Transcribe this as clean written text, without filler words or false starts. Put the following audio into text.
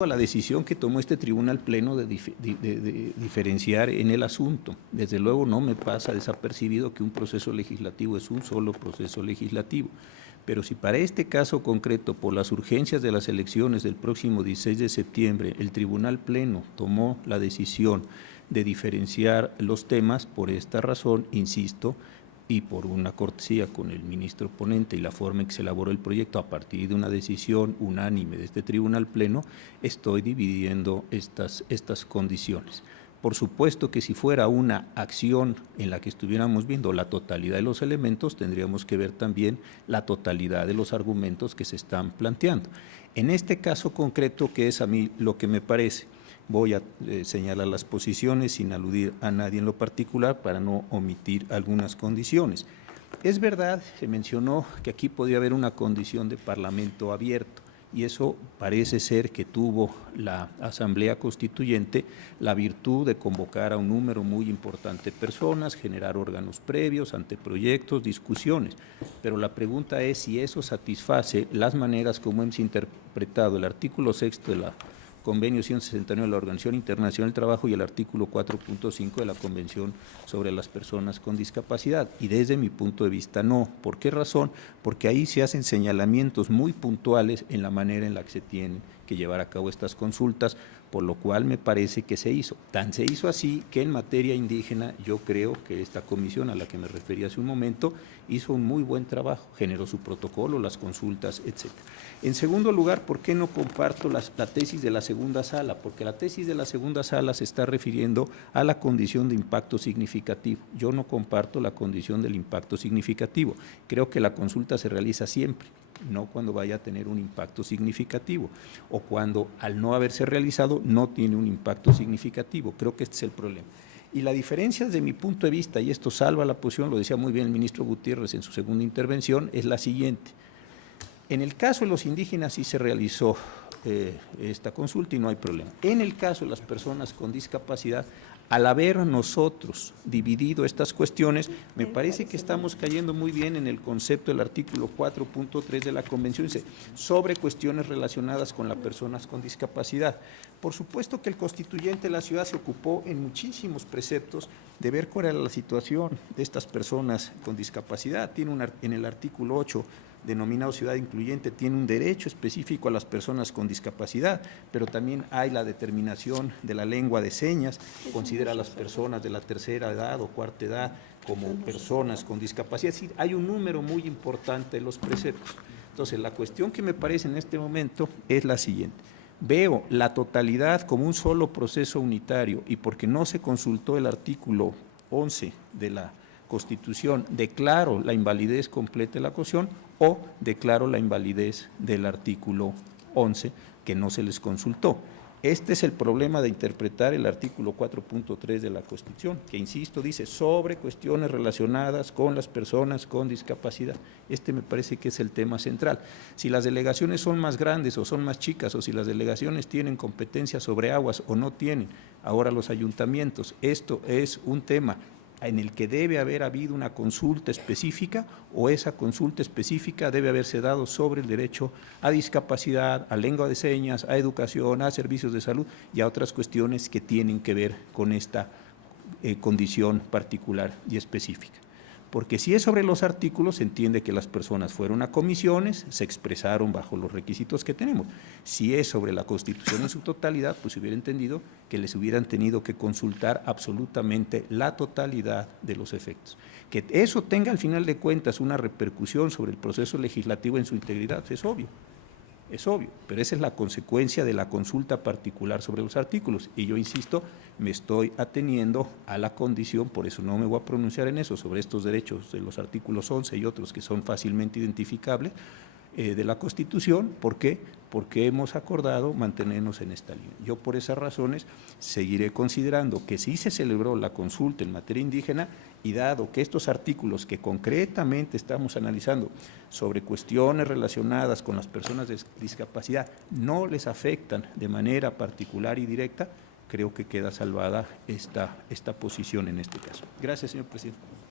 a la decisión que tomó este tribunal pleno de diferenciar en el asunto. Desde luego no me pasa desapercibido que un proceso legislativo es un solo proceso legislativo, pero si para este caso concreto, por las urgencias de las elecciones del próximo 16 de septiembre, el tribunal pleno tomó la decisión de diferenciar los temas, por esta razón, insisto, y por una cortesía con el ministro ponente y la forma en que se elaboró el proyecto a partir de una decisión unánime de este tribunal pleno, estoy dividiendo estas condiciones. Por supuesto que si fuera una acción en la que estuviéramos viendo la totalidad de los elementos, tendríamos que ver también la totalidad de los argumentos que se están planteando. En este caso concreto, que es a mí lo que me parece, voy a señalar las posiciones sin aludir a nadie en lo particular para no omitir algunas condiciones. Es verdad, se mencionó que aquí podía haber una condición de parlamento abierto y eso parece ser que tuvo la Asamblea Constituyente la virtud de convocar a un número muy importante de personas, generar órganos previos, anteproyectos, discusiones. Pero la pregunta es si eso satisface las maneras como hemos interpretado el artículo 6 de la Convenio 169 de la Organización Internacional del Trabajo y el artículo 4.5 de la Convención sobre las Personas con Discapacidad. Y desde mi punto de vista no. ¿Por qué razón? Porque ahí se hacen señalamientos muy puntuales en la manera en la que se tienen que llevar a cabo estas consultas, por lo cual me parece que se hizo. Tan se hizo así que en materia indígena yo creo que esta comisión a la que me referí hace un momento hizo un muy buen trabajo, generó su protocolo, las consultas, etc. En segundo lugar, ¿por qué no comparto la tesis de la segunda sala? Porque la tesis de la segunda sala se está refiriendo a la condición de impacto significativo. Yo no comparto la condición del impacto significativo. Creo que la consulta se realiza siempre, no cuando vaya a tener un impacto significativo o cuando al no haberse realizado no tiene un impacto significativo. Creo que este es el problema. Y la diferencia desde mi punto de vista, y esto salva la posición, lo decía muy bien el ministro Gutiérrez en su segunda intervención, es la siguiente. En el caso de los indígenas sí se realizó esta consulta y no hay problema. En el caso de las personas con discapacidad, al haber nosotros dividido estas cuestiones, me parece que estamos cayendo muy bien en el concepto del artículo 4.3 de la Convención sobre cuestiones relacionadas con las personas con discapacidad. Por supuesto que el constituyente de la ciudad se ocupó en muchísimos preceptos de ver cuál era la situación de estas personas con discapacidad. Tiene en el artículo 8 denominado ciudad incluyente, tiene un derecho específico a las personas con discapacidad, pero también hay la determinación de la lengua de señas, considera a las personas de la tercera edad o cuarta edad como personas con discapacidad, es decir, hay un número muy importante de los preceptos. Entonces, la cuestión que me parece en este momento es la siguiente. Veo la totalidad como un solo proceso unitario y porque no se consultó el artículo 11 de la Constitución, declaro la invalidez completa de la cuestión o declaro la invalidez del artículo 11 que no se les consultó. Este es el problema de interpretar el artículo 4.3 de la Constitución, que insisto, dice sobre cuestiones relacionadas con las personas con discapacidad. Este me parece que es el tema central. Si las delegaciones son más grandes o son más chicas, o si las delegaciones tienen competencia sobre aguas o no tienen, ahora los ayuntamientos, esto es un tema en el que debe haber habido una consulta específica o esa consulta específica debe haberse dado sobre el derecho a discapacidad, a lengua de señas, a educación, a servicios de salud y a otras cuestiones que tienen que ver con esta condición particular y específica. Porque si es sobre los artículos, se entiende que las personas fueron a comisiones, se expresaron bajo los requisitos que tenemos. Si es sobre la Constitución en su totalidad, pues se hubiera entendido que les hubieran tenido que consultar absolutamente la totalidad de los efectos. Que eso tenga al final de cuentas una repercusión sobre el proceso legislativo en su integridad, es obvio. Es obvio, pero esa es la consecuencia de la consulta particular sobre los artículos. Y yo insisto, me estoy ateniendo a la condición, por eso no me voy a pronunciar en eso, sobre estos derechos de los artículos 11 y otros que son fácilmente identificables de la Constitución. ¿Por qué? Porque hemos acordado mantenernos en esta línea. Yo por esas razones seguiré considerando que sí se celebró la consulta en materia indígena y dado que estos artículos que concretamente estamos analizando sobre cuestiones relacionadas con las personas de discapacidad no les afectan de manera particular y directa, creo que queda salvada esta posición en este caso. Gracias, señor presidente.